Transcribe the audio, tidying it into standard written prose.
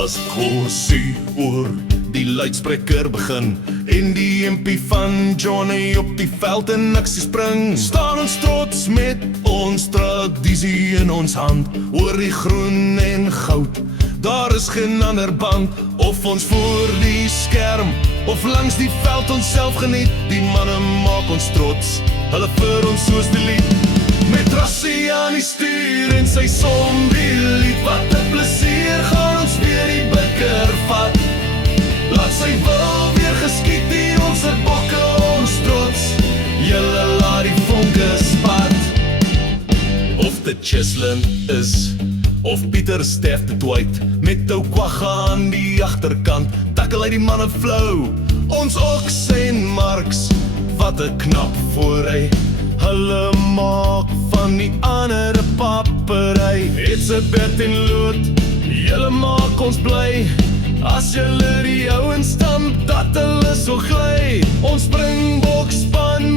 As Corsie oor die luidspreker begin en die MP van Johnny op die veld in aksie spring, staan ons trots met ons tradisie in ons hand, oor die groen en goud. Daar is geen ander band, of ons voor die skerm of langs die veld ons self geniet. Die manne maak ons trots, hulle vir ons soos die lied. Met Rassie aan die stuur en sy zombie lied, wat 'n plesier, gaan ons weer die beker vat. Laat sy wil weer geskiet hier ons bokke, ons trots, julle laat die vonke spat. Of dit Cheslin is, of Pieter Stef de Dwight, met ou kwagga aan die agterkant, takkel hy die manne flou. Ons Oks en Marks, wat 'n knap voorry, hulle maak van die ander papery. Elisabeth en Loot, julle maak ons bly, as julle die ouens stamp, dat hulle so gly. Ons Springbok span